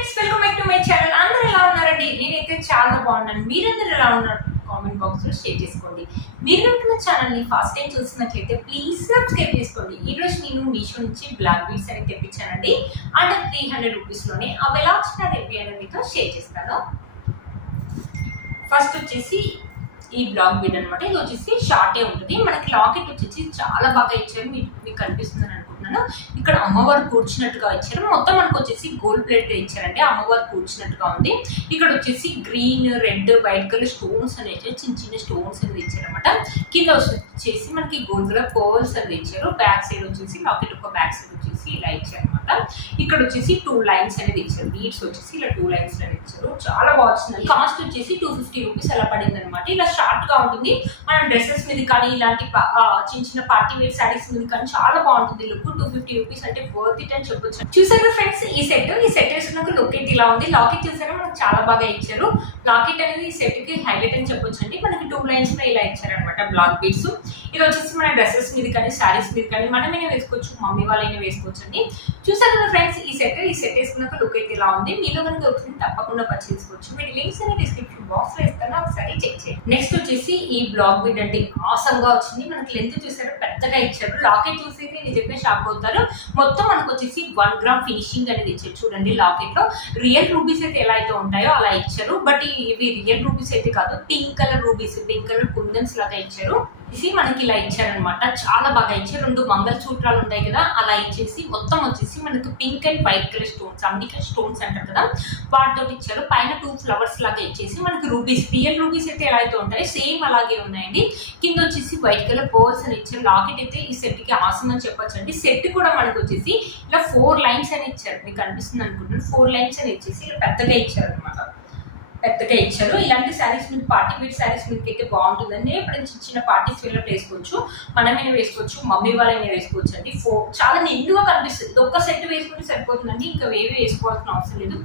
Friends, welcome back to my channel. అందరూ ఎలా ఉన్నారండి? నేనైతే చాలా బాగున్నాను. మీరందరూ ఎలా ఉన్నారు? కామెంట్ బాక్స్ లో షేర్ చేసుకోండి. మీరు నా ఛానల్ ని ఫస్ట్ టైం చూసినట్లయితే ప్లీజ్ సబ్స్క్రైబ్ చేసుకోండి. ఈ రోజు నేను మీషో నుంచి బ్లాక్ బీడ్స్ అని తెప్పించానండి. అండర్ 300 రూపీస్ లోనే అవి ఎలా వచ్చిన రివ్యూ అనేది మీతో షేర్ చేస్తాను. ఫస్ట్ వచ్చేసి ఈ బ్లాక్ బీడ్ అనమాట. ఇది వచ్చేసి షార్టే ఉంటుంది. మనకి లాకెట్ వచ్చేసి చాలా బాగా ఇచ్చారు. మీకు కనిపిస్తుందని అనుకుంటున్నాను. ఇక్కడ అమ్మవారు కూర్చున్నట్టుగా ఇచ్చారు. మొత్తం మనకు వచ్చేసి గోల్డ్ ప్లేట్ ఇచ్చారంటే అమ్మవారు కూర్చున్నట్టుగా ఉంది. ఇక్కడ వచ్చేసి green, red, white colour stones అనేవి చిన్న చిన్న స్టోన్స్ అనేది ఇచ్చారనమాట. కింద వచ్చేసి మనకి గోల్డ్ కలర్ పర్ల్స్ అనేది ఇచ్చారు. బ్యాక్ సైడ్ వచ్చేసి లాకెట్ ఒక బ్యాక్ సైడ్ వచ్చేసి ఇలా ఇచ్చారు అనమాట. ఇక్కడ వచ్చేసి 2 లైన్స్ అనేది ఇచ్చారు. బీడ్స్ వచ్చేసి ఇలా 2 లైన్స్ అనేది ఇచ్చారు. చాలా బాగుంది. కాస్ట్ వచ్చేసి 250 రూపీస్ అలా పడింది అనమాట. ఇలా షార్ట్ గా ఉంటుంది. మన డ్రెస్సెస్ మీద కానీ ఇలాంటి చిన్న చిన్న పార్టీ వేర్ శారీస్ మీద కానీ చాలా బాగుంటుంది లుక్. 250 రూపీస్ అంటే వర్త్ ఇట్ అని చెప్పొచ్చు. చూసారు ఫ్రెండ్స్, ఈ సెట్ వేసుకున్నాక లుక్ అయితే ఇలా ఉంది. లాకెట్ చూసారా, మనకు చాలా బాగా ఇచ్చారు. లాకెట్ అనేది ఈ సెట్ కి హైలైట్ అని చెప్పొచ్చు అండి. మనకి 2 లైన్స్ లో ఇలా ఇచ్చారనమాట బ్లాక్ బీడ్స్. ఇది వచ్చేసి మన డ్రెస్సెస్ మీద కానీ శారీస్ మీద కానీ మనమైనా వేసుకోవచ్చు, మమ్మీ వాళ్ళైనా వేసుకోవచ్చు అండి. చూసారు కదా ఫ్రెండ్స్, ఈ సెట్ వేసుకున్నాక లుక్ అయితే ఇలా ఉంది. మీలో కనుక వచ్చింది తప్పకుండా పర్చేస్ చేసుకోవచ్చు. మీరు లింక్స్ అనేది డిస్క్రిప్షన్ బాక్స్ లో ఇస్తాను, ఒకసారి చెక్ చేయండి. నెక్స్ట్ వచ్చేసి ఈ బ్లాక్ బీడ్ అంటే ఆసమ్ గా వచ్చింది. మనకి లెంత్ చూసారు, పెద్దగా ఇచ్చారు. లాకెట్ చూసి నిజంగా షాక్ అవుతారు. మొత్తం మనకు వచ్చేసి 1 గ్రామ్ ఫినిషింగ్ అనేది ఇచ్చారు. చూడండి, లాకెట్ లో రియల్ రూబీస్ అయితే ఎలా అయితే ఉంటాయో అలా ఇచ్చారు. బట్ ఇవి రియల్ రూబీస్ అయితే కాదు, pink colour rubies, pink colour kundans లాగా ఇచ్చారు. ఇది మనకి ఇలా ఇచ్చారనమాట. చాలా బాగా ఇచ్చారు. 2 మంగళ సూత్రాలు ఉంటాయి కదా, అలా ఇచ్చేసి మొత్తం వచ్చేసి మనకు pink and white colour stones, American stones అంటారు కదా, వాటితో ఇచ్చారు. పైన 2 ఫ్లవర్స్ లాగా ఇచ్చేసి మనకి రూబీస్, రియల్ రూబీస్ అయితే ఎలా అయితే ఉంటాయి సేమ్ అలాగే ఉన్నాయండి. కింద వచ్చేసి వైట్ కలర్ పర్ల్స్ అని ఇచ్చారు. లాకెట్ అయితే ఈ సెట్ కి ఆసమ్ అని చెప్పొచ్చు అండి. సెట్ కూడా మనకు వచ్చేసి ఇలా 4 లైన్స్ అని ఇచ్చారు. మీకు కనిపిస్తుంది అనుకుంటున్నాను. 4 లైన్స్ అని ఇచ్చేసి ఇలా పెద్దగా ఇచ్చారు అనమాట. పెద్దగా ఇచ్చారు. ఇలాంటి శారీస్ మీద, పార్టీ వేర్ శారీస్ మీదకి అయితే బాగుంటుందండి. ఇప్పుడు చిన్న చిన్న పార్టీస్ వేర్ వేసుకోవచ్చు, మనమైనా వేసుకోవచ్చు, మమ్మీ వాళ్ళైనా వేసుకోవచ్చు అండి. చాలా నిండుగా కనిపిస్తుంది. ఒక్క సెట్ వేసుకుంటే సరిపోతుందండి, ఇంకా వేవి వేసుకోవాల్సిన అవసరం లేదు.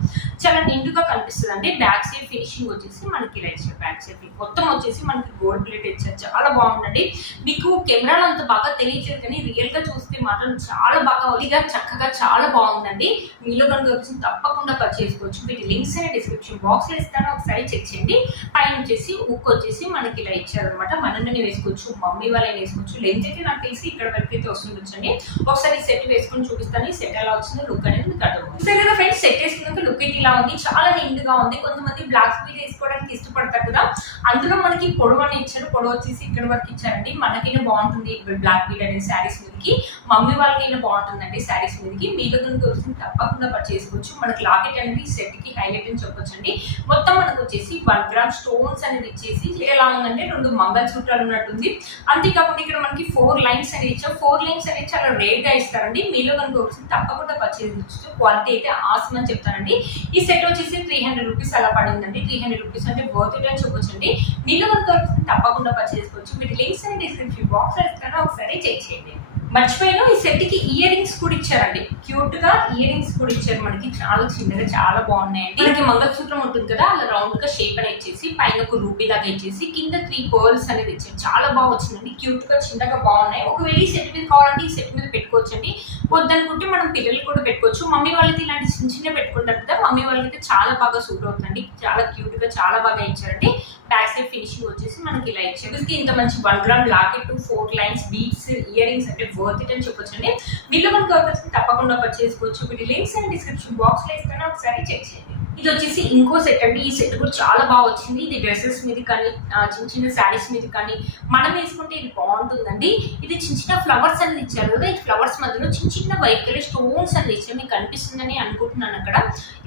చాలా నిండుగా కనిపిస్తుంది అండి. బ్యాక్ సైడ్ ఫినిషింగ్ వచ్చేసి మనకి ఇలా ఇచ్చారు. బ్యాక్ సైడ్ మొత్తం వచ్చేసి మనకి గోల్డ్ ప్లేట్ ఇచ్చారు. చాలా బాగుందండి. మీకు కెమెరాలో అంత బాగా తెలియట్లేదు కానీ రియల్ గా చూస్తే మాత్రం చాలా బాగా ఒలిగా చక్కగా చాలా బాగుందండి. మీలో కనుక వచ్చి తప్పకుండా పర్చేస్ చేసుకోవచ్చు. వీటి లింక్స్ అనే డిస్క్రిప్షన్ బాక్స్ లో ఇస్తాను, ఒకసారి చెక్ చేయండి. పైన వచ్చేసి ఉక్కు వచ్చేసి మనకి ఇలా ఇచ్చారు అనమాట. మనని వేసుకోవచ్చు, మమ్మీ వాళ్ళని వేసుకోవచ్చు. లెంత్ అయితే నాకు తెలిసి ఇక్కడ వరకు అయితే వస్తుండొచ్చండి. ఒకసారి సెట్ వేసుకొని చూపిస్తాను. ఈ సెట్ ఎలా వచ్చిందో లుక్ అనేది మీకు అర్థమవుతుంది. సరే కదా ఫ్రెండ్స్, సెట్ వేసుకున్నాక లుక్ అయితే ఇలా ఉంది. చాలా నిండుగా ఉంది. కొంతమంది బ్లాక్ బీడ్ వేసుకోవడానికి ఇష్టపడతారు కదా, అందులో మనకి పొడవు అని ఇచ్చారు. పొడవు వచ్చేసి ఇక్కడ వరకు ఇచ్చారండి. మనకైనా బాగుంటుంది బ్లాక్ బీడ్ అనేది శారీస్ మీదకి, మమ్మీ వాళ్ళకైనా బాగుంటుందండి శారీస్ మీదకి. మీలో కనుక వస్తుంది తప్పకుండా పర్చేస్ చేసుకోవచ్చు. మనకి లాకెట్ అనేది సెట్ కి హైలైట్ అని చెప్పొచ్చు అండి. మొత్తం మనకు వచ్చేసి 1 గ్రామ్ స్టోన్స్ అనేది ఇచ్చేసి ఎలా ఉందంటే 2 మంగళ సూత్రాలు ఉన్నట్టుంది. అంతేకాకుండా ఇక్కడ మనకి 4 లైన్స్ అనేది ఇచ్చారు. 4 లైన్స్ అనేది చాలా రేర్ గా ఇస్తారండి. మీలో కనుక వచ్చింది తప్పకుండా పర్చేస్ చేసుకోవచ్చు. క్వాలిటీ అయితే ఆసమ్ అని చెప్తానండి. ఈ సెట్ వచ్చేసి 300 రూపీస్ అలా పడిందండి. 300 రూపీస్ అంటే వర్త్ ఇట్ అని చెప్పొచ్చు అండి. మీలో కనుక వచ్చింది తప్పకుండా పర్చేస్ చేసుకోవచ్చు. వీటి లింక్స్ అనేది డిస్క్రిప్షన్ బాక్స్ లో ఇస్తాను, ఒకసారి చెక్ చేయండి. మర్చిపోయాను, ఈ సెట్ కి ఇయర్ రింగ్స్ కూడా ఇచ్చారండి. క్యూట్ గా ఇయర్ రింగ్స్ కూడా ఇచ్చారు. మనకి చాలా చిన్నగా చాలా బాగున్నాయండి. మనకి మంగళసూత్రం ఉంటుంది కదా, అలా రౌండ్ గా షేప్ అనేది ఇచ్చేసి పైన ఒక రూబీ లాగా ఇచ్చేసి కింద 3 పర్ల్స్ అనేది ఇచ్చారు. చాలా బాగా వచ్చిందండి. క్యూట్ గా చిన్నగా బాగున్నాయి. ఒకవేళ ఈ సెట్ మీద కావాలంటే ఈ సెట్ మీద పెట్టుకోవచ్చు అండి. వద్దనుకుంటే మనం పిల్లలు కూడా పెట్టుకోవచ్చు. మమ్మీ వాళ్ళకి ఇలాంటి చిన్న చిన్న పెట్టుకుంటారు కదా, మమ్మీ వాళ్ళకి చాలా బాగా సూట్ అవుతుందండి. చాలా క్యూట్ గా చాలా బాగా ఇచ్చారండి. బ్యాక్ సైడ్ ఫినిషింగ్ వచ్చేసి మనకి ఇలా ఇచ్చారు. ఇంత మంచి 1 gram locket, 4 lines, beads, ear rings అంటే వర్త్ ఇట్ అని చెప్పొచ్చు అండి. వీళ్ళు కనుక తప్పకుండా పర్చేస్ చేసుకోవచ్చు. వీటి లింక్స్ అండ్ డిస్క్రిప్షన్ బాక్స్ లో ఇస్తాను, ఒకసారి చెక్ చేయండి. ఇది వచ్చేసి ఇంకో సెట్ అండి. ఈ సెట్ కూడా చాలా బాగా వచ్చింది. ఇది డ్రెస్సెస్ మీద కానీ, చిన్న చిన్న శారీస్ మీద కానీ మనం వేసుకుంటే ఇది బాగుంటుందండి. ఇది చిన్న చిన్న ఫ్లవర్స్ అనేది ఇచ్చారు కదా, ఈ ఫ్లవర్స్ మధ్యలో చిన్న చిన్న వైట్ కలర్ స్టోన్స్ అనేది ఇచ్చారు. మీకు కనిపిస్తుందని అనుకుంటున్నాను. అక్కడ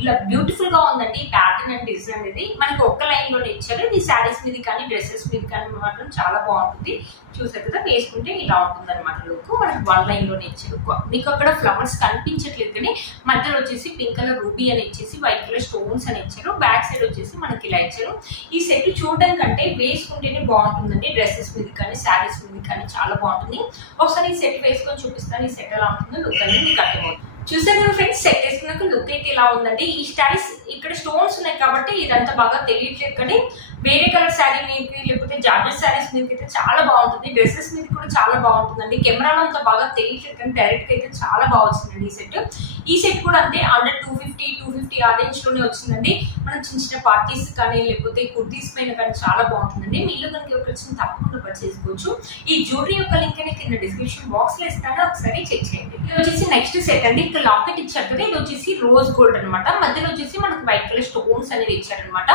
ఇలా బ్యూటిఫుల్ గా ఉందండి ప్యాటర్న్ అండ్ డిజైన్ అనేది. మనకి ఒక్క లైన్ లోనే ఇచ్చారు. ఇది శారీస్ మీద కానీ డ్రెస్సెస్ మీద కానీ మాత్రం చాలా బాగుంటుంది. చూసారు కదా, వేసుకుంటే ఇలా ఉంటుంది అనమాట లుక్. మనకి 1 లైన్ లోనే ఇచ్చారు. మీకు అక్కడ ఫ్లవర్స్ కనిపించట్లేదు కానీ మధ్యలో వచ్చేసి పింక్ కలర్ రూబీ అని ఇచ్చేసి వైట్ కలర్ స్టోన్స్ అని ఇచ్చారు. బ్యాక్ సైడ్ వచ్చేసి మనకి ఇలా ఇచ్చారు. ఈ సెట్ చూడడానికి అంటే వేసుకుంటేనే బాగుంటుందండి. డ్రెస్సెస్ మీద కానీ శారీస్ మీద కానీ చాలా బాగుంటుంది. ఒకసారి ఈ సెట్ వేసుకొని చూపిస్తాను. ఈ సెట్ ఎలా ఉంటుందో లుక్ అనేది మీకు అర్థమవుతుంది. చూసారు కదా ఫ్రెండ్స్, సెట్ వేసుకున్నాక లుక్ అయితే ఇలా ఉందండి. ఈ శారీస్ ఇక్కడ స్టోన్స్ ఉన్నాయి కాబట్టి ఇదంతా బాగా తెలియట్లేదు కానీ వేరే కలర్ శారీ మీదకి లేకపోతే జార్జెట్ శారీస్ మీదకి అయితే చాలా బాగుంటుంది. డ్రెస్సెస్ మీద కూడా చాలా బాగుంటుందండి. కెమెరాలో అంత బాగా తెలియట్లేదు కానీ డైరెక్ట్ అయితే చాలా బాగా వచ్చిందండి ఈ సెట్. ఈ సెట్ కూడా అంతే, అండర్ 250 ఆ రేంజ్ లోనే వచ్చిందండి. మనం చిన్న చిన్న పార్టీస్ కానీ లేకపోతే కుర్తీస్ పైన కానీ చాలా బాగుంటుందండి. మీలో కనుక ఎవరికి వచ్చిన తప్పకుండా పర్చేస్ చేసుకోవచ్చు. ఈ జ్యువెలరీ యొక్క లింక్ అనేది కింద డిస్క్రిప్షన్ బాక్స్ లో ఇస్తాను, ఒకసారి చెక్ చేయండి. ఇది వచ్చేసి నెక్స్ట్ సెట్ అండి. ఇక్కడ లాకెట్ ఇచ్చారు కదా, ఇది వచ్చేసి రోజ్ గోల్డ్ అనమాట. మధ్యలో వచ్చేసి మనకు వైట్ కలర్ స్టోన్స్ అనేది ఇచ్చారనమాట.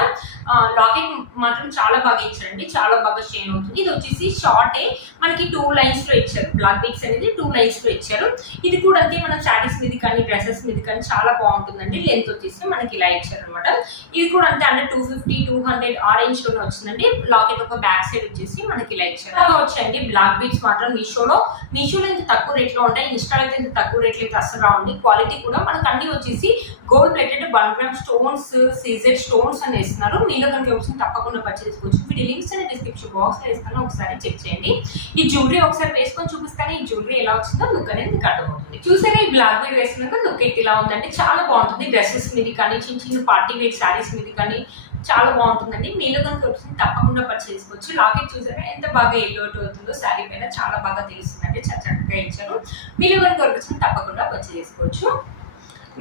లాకెట్ మాత్రం చాలా బాగా ఇచ్చారండి, చాలా బాగా షైన్ అవుతుంది. ఇది వచ్చేసి షార్టే మనకి 2 లైన్స్ లో ఇచ్చారు. బ్లాక్ బీడ్స్ అనేది 2 లైన్స్ లో ఇచ్చారు. ఇది కూడా అంతే మనం శారీస్ మీద కానీ డ్రెస్సెస్ మీద కానీ చాలా బాగుంటుందండి. లెంత్ వచ్చేసి మనకి ఇలా ఇచ్చారు అనమాట. ఇది కూడా అంతే అంటే 250, 200 ఆ రేంజ్ లోనే వచ్చిందండి. లాకెట్ ఒక బ్యాక్ సైడ్ వచ్చేసి మనకి ఇలా ఇచ్చారు. బాగా వచ్చాయండి బ్లాక్ బీడ్స్ మాత్రం. మీషోలో ఇంత తక్కువ రేట్ లో ఉంటాయి, ఇన్స్టాలో అయితే ఇంత తక్కువ రేట్ లో అయితే అసలు రావండి. క్వాలిటీ కూడా మనకు అన్ని వచ్చేసి gold plated 1 gram stones, CZ stones అని ఇస్తున్నారు. మీలో కనుక వచ్చిన తప్పకుండా పర్చేస్ చేసుకోవచ్చు. వీటి లింక్స్ అనేది డిస్క్రిప్షన్ బాక్స్ లో ఇస్తాను, ఒకసారి చెక్ చేయండి. ఈ జ్యువెలరీ ఒకసారి వేసుకొని చూపిస్తాను. ఈ జ్యువెలరీ ఎలా వచ్చిందో లుక్ అనేది మీకు అర్థమవుతుంది. చూసారా, ఈ బ్లాక్ బీడ్ వేసినాక లుక్ అయితే ఇలా ఉందండి. చాలా బాగుంటుంది. డ్రెస్సెస్ మీద కానీ చిన్న చిన్న పార్టీ వేర్ శారీస్ మీద కానీ చాలా బాగుంటుందండి. మీలో కనుక వచ్చింది తప్పకుండా పర్చేస్ చేసుకోవచ్చు. లాకెట్ చూసారా ఎంత బాగా ఎల్లోట్ అవుతుందో శారీ పైన, చాలా బాగా తెలుస్తుందండి. చక్కగా ఇచ్చారు. మీలో కనుక వచ్చింది తప్పకుండా పర్చేస్ చేసుకోవచ్చు.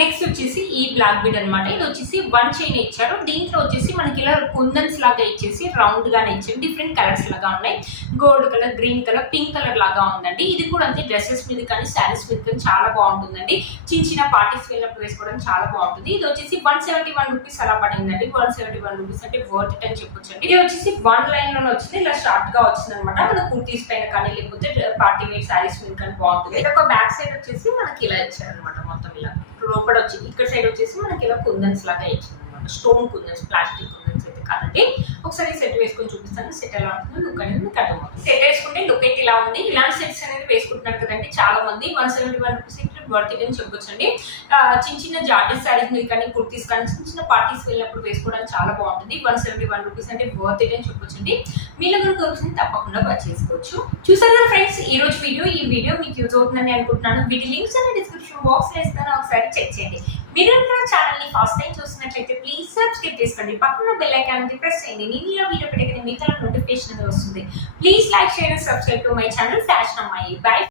నెక్స్ట్ వచ్చేసి ఈ బ్లాక్ బీడ్ అనమాట. ఇది వచ్చేసి 1 చైన్ ఇచ్చారు. దీంట్లో వచ్చేసి మనకి ఇలా కుందన్స్ లాగా ఇచ్చేసి రౌండ్ గానే ఇచ్చారు. డిఫరెంట్ కలర్స్ లాగా ఉన్నాయి. Gold colour, green colour, pink colour లాగా ఉందండి. ఇది కూడా అంతే డ్రెస్సెస్ మీద కానీ శారీస్ మీద కానీ చాలా బాగుంటుందండి. చిన్న చిన్న పార్టీస్ వెళ్ళినప్పుడు వేసుకోవడం చాలా బాగుంటుంది. ఇది వచ్చేసి 171 రూపీస్ అలా పడిందండి. 171 రూపీస్ అంటే వర్త్ ఇట్ అని చెప్పొచ్చు. ఇది వచ్చేసి 1 లైన్ లోనే వచ్చింది. ఇలా షార్ట్ గా వచ్చింది అనమాట. మన కుర్తీస్ పైన కానీ లేకపోతే పార్టీ వేర్ శారీస్ మీద కానీ బాగుంటుంది. ఇది ఒక బ్యాక్ సైడ్ వచ్చేసి మనకి ఇలా ఇచ్చారు అనమాట. మొత్తం ఇలా లోపల వచ్చింది. ఇక్కడ సైడ్ వచ్చేసి మనకి ఇలా కుందన్స్ లాగా ఇచ్చింది అనమాట. స్టోన్ కుందన్స్, ప్లాస్టిక్ కుందన్స్ అయితే కాదండి. ఒకసారి సెట్ వేసుకొని చూపిస్తాను. సెట్ ఎలా ఉంటుందో లుక్ అనేది మీకు అర్థమవుతుంది. సెట్ వేసుకుంటే లుక్ అయితే ఇలా ఉంది. ఇలాంటి సెట్స్ అనేది వేసుకుంటున్నారు కదండి చాలా మంది. 171 రూపీస్ వర్త్ ఇట్ అని చెప్పొచ్చండి. చిన్న చిన్న జార్జెట్ శారీస్ మీద కానీ కుర్తీస్ కానీ చిన్న చిన్న పార్టీస్ వెళ్ళినప్పుడు వేసుకోవడానికి చాలా బాగుంటుంది. 171 రూపీస్ అంటే వర్త్ ఇట్ అని చెప్పొచ్చండి. మీలో కనుక వచ్చింది తప్పకుండా పర్చేస్ చేసుకోవచ్చు. చూసారు కదా ఫ్రెండ్స్, ఈ రోజు ఈ వీడియో మీకు యూజ్ అవుతుందని అనుకుంటున్నాను. వీటి లింక్స్ అనేది డిస్క్రిప్షన్ బాక్స్ లో ఇస్తాను, ఒకసారి చెక్ చేయండి. మీరు ఛానల్ ని ఫస్ట్ టైం చూస్తున్నట్లయితే ప్లీజ్ సబ్స్క్రైబ్ చేసుకోండి. పక్కన బెల్ ఐకాన్ ప్రెస్ చేయండి. నేను ఇలా వీడియో పెట్టగానే మీకు నోటిఫికేషన్ అనేది వస్తుంది. Please like, share and subscribe to my channel fashion అమ్మాయి. బై.